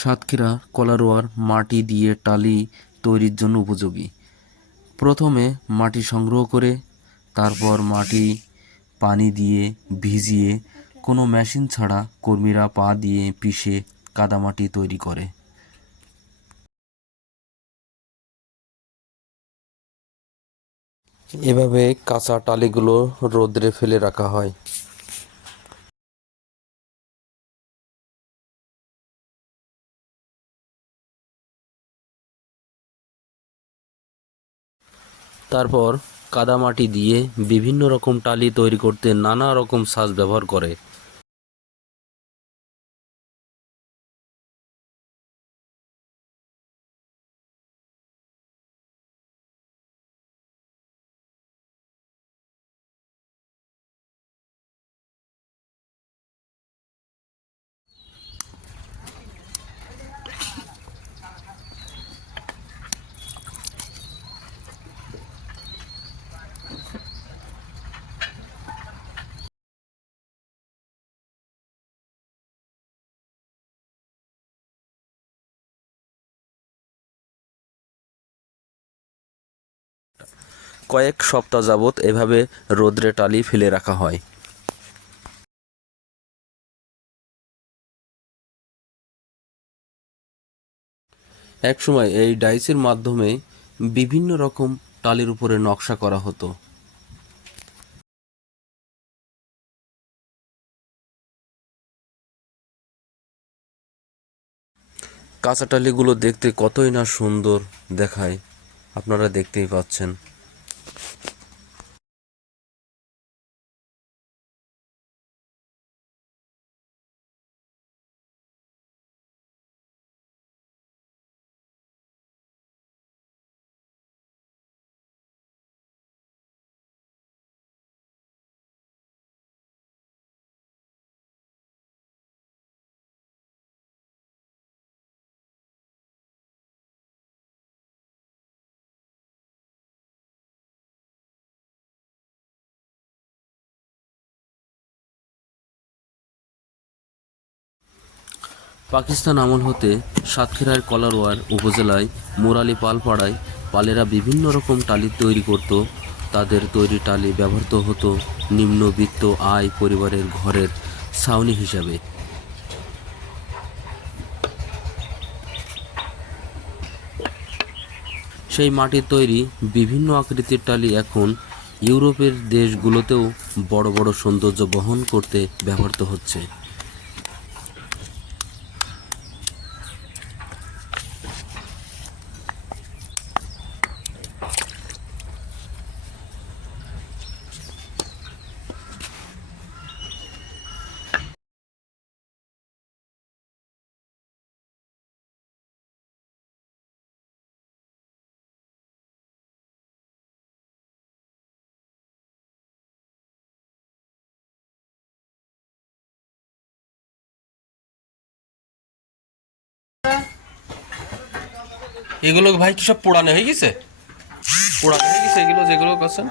সাতক্ষীরা, কলারোয়ার মাটি দিয়ে টালি তৈরির জন্য উপযোগী। প্রথমে মাটি সংগ্রহ করে, তারপর মাটি পানি দিয়ে ভিজিয়ে কোনো মেশিন ছাড়া কর্মীরা পা দিয়ে পিষে কাদামাটি তৈরি করে। এভাবে কাঁচা টালিগুলো রোদ্রে ফেলে রাখা হয়। তারপর কাদামাটি দিয়ে বিভিন্ন রকম টালি তৈরি করতে নানা রকম সাজ ব্যবহার করে। কয়েক সপ্তাহ যাবৎ এভাবে রোদ্রে টালি ফেলে রাখা হয়। একসময় এই ডাইসের মাধ্যমে বিভিন্ন রকম টালির উপরে নকশা করা হতো। কাঁচা টালিগুলো দেখতে কতই না সুন্দর দেখায়। আপনারা দেখতেই পাচ্ছেন। পাকিস্তান আমল হতে সাতক্ষীরার কলারোয়ার উপজেলায় মোরালি পালপাড়ায় পালেরা বিভিন্ন রকম টালি তৈরি করত। তাদের তৈরি টালি ব্যবহৃত হতো নিম্নবিত্ত আয় পরিবারের ঘরের ছাউনি হিসাবে। সেই মাটির তৈরি বিভিন্ন আকৃতির টালি এখন ইউরোপের দেশগুলোতেও বড় বড় সৌন্দর্য বহন করতে ব্যবহৃত হচ্ছে। এগুলো ভাই কি সব পোড়ানো হয়ে গেছে? পোড়ানো হয়ে গেছে এগুলো যেগুলো করছেন?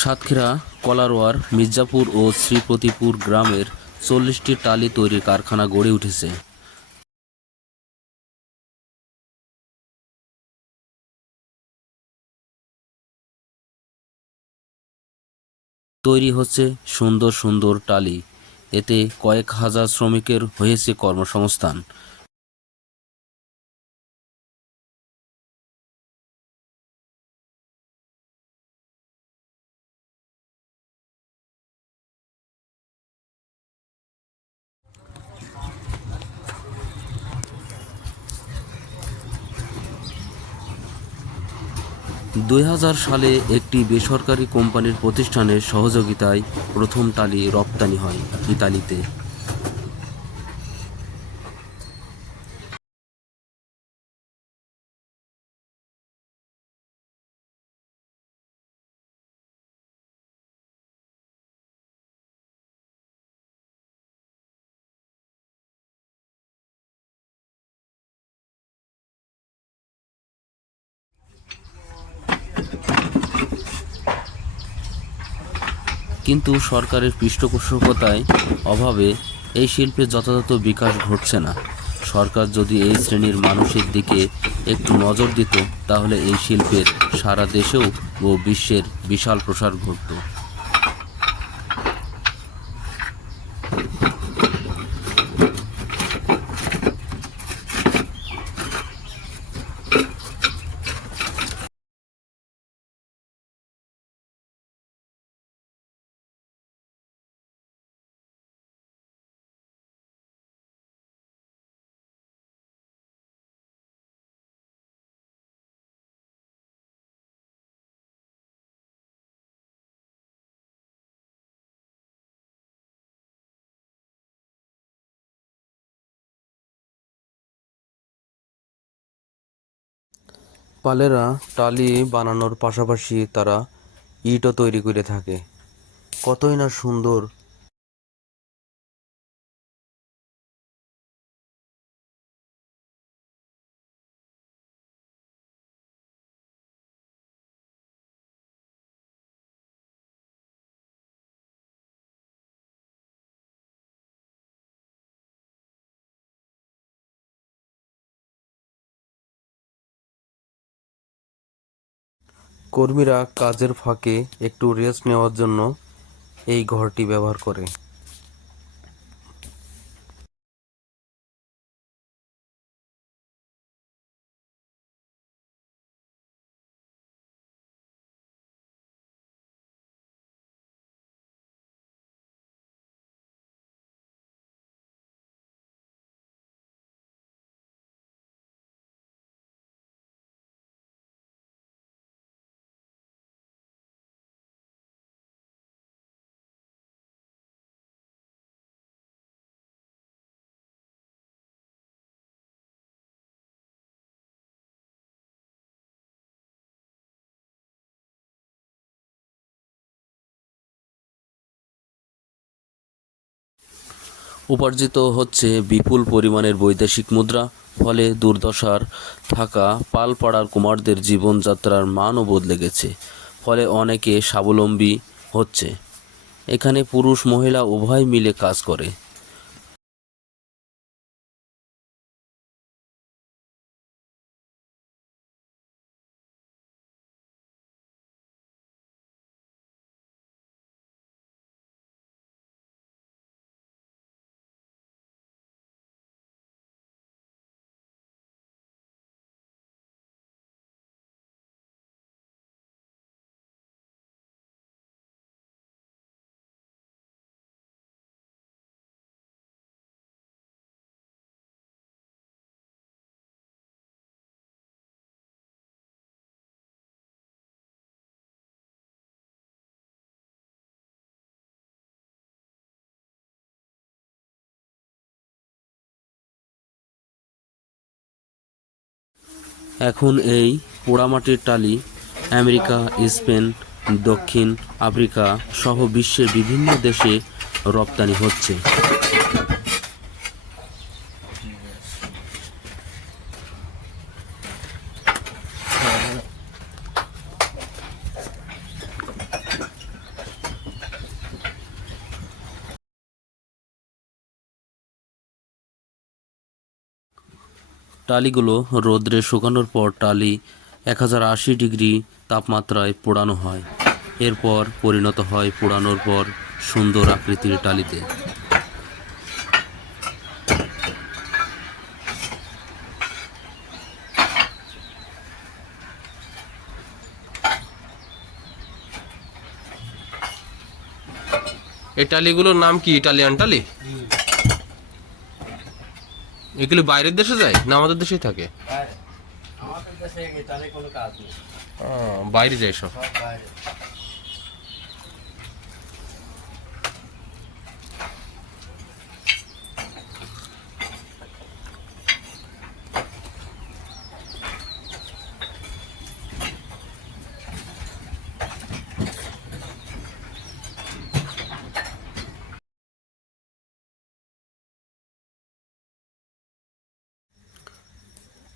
সাতক্ষীরা, কলারোয়ার, মির্জাপুর ও শ্রীপতিপুর গ্রামের চল্লিশটি টালি তৈরির কারখানা গড়ে উঠেছে। তৈরি হচ্ছে সুন্দর সুন্দর টালি। এতে কয়েক হাজার শ্রমিকের হয়েছে কর্মসংস্থান। দুই হাজার সালে একটি বেসরকারি কোম্পানির প্রতিষ্ঠানের সহযোগিতায় প্রথম তালি রপ্তানি হয় ইতালিতে। কিন্তু সরকারের পৃষ্ঠপোষকতায় অভাবে এই শিল্পের যথাযথ বিকাশ ঘটছে না। সরকার যদি এই শ্রেণির মানুষের দিকে একটু নজর দিত, তাহলে এই শিল্পের সারা দেশেও ও বিশ্বের বিশাল প্রসার ঘটত। পালেরা টালি বানানোর পাশাপাশি তারা ইটও তৈরি করে থাকে। কতই না সুন্দর কর্মীরা কাজের ফাঁকে একটু রেস্ট নেওয়ার জন্য এই ঘরটি ব্যবহার করে। উপার্জিত হচ্ছে বিপুল পরিমাণের বৈদেশিক মুদ্রা, ফলে দুর্দশার থাকা পালপাড়ার কুমারদের জীবনযাত্রার মানও বদলে গেছে, ফলে অনেকে স্বাবলম্বী হচ্ছে। এখানে পুরুষ মহিলা উভয় মিলে কাজ করে। এখন এই পোড়ামাটির টালি আমেরিকা স্পেন দক্ষিণ আফ্রিকা সহ বিশ্বের বিভিন্ন দেশে রপ্তানি হচ্ছে। টালিগুলো রোদ্রে শুকানোর পর টালি এক হাজার আশি ডিগ্রি তাপমাত্রায় পোড়ানো হয়। এরপর পরিণত হয় পোড়ানোর পর সুন্দর আকৃতির টালিতে। এই টালিগুলোর নাম কি ইটালিয়ান টালি? এগুলো বাইরের দেশে যায়? না আমাদের দেশেই থাকে? আমাদের দেশে ইতালি কোনো কাজ নেই। বাইরে যায় সব?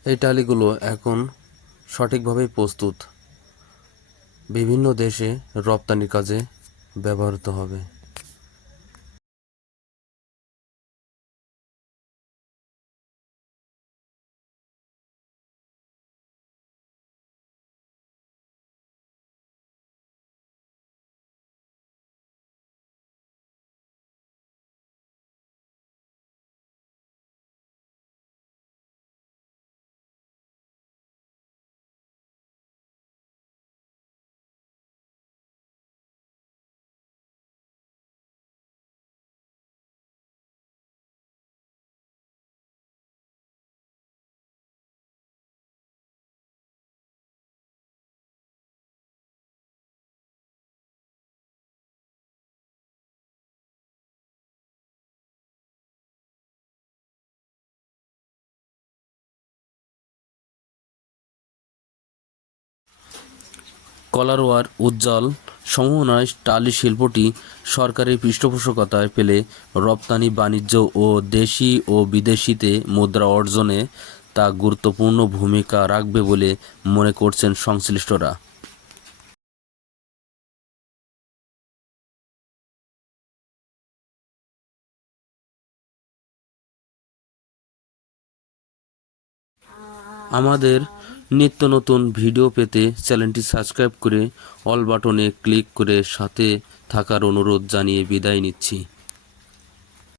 এই টালিগুলো এখন সঠিকভাবে প্রস্তুত। বিভিন্ন দেশে রপ্তানির কাজে ব্যবহৃত হবে। কলারোয়ার উজ্জ্বল সম্ভাবনায় টালি শিল্পটি সরকারি পৃষ্ঠপোষকতায় পেলে রপ্তানি, বাণিজ্য ও দেশি ও বিদেশিতে মুদ্রা অর্জনে তা গুরুত্বপূর্ণ ভূমিকা রাখবে বলে মনে করছেন সংশ্লিষ্টরা। আমাদের নিত্য নতুন ভিডিও পেতে চ্যানেলটি সাবস্ক্রাইব করে অল বাটনে ক্লিক করে সাথে থাকার অনুরোধ জানিয়ে বিদায় নিচ্ছি।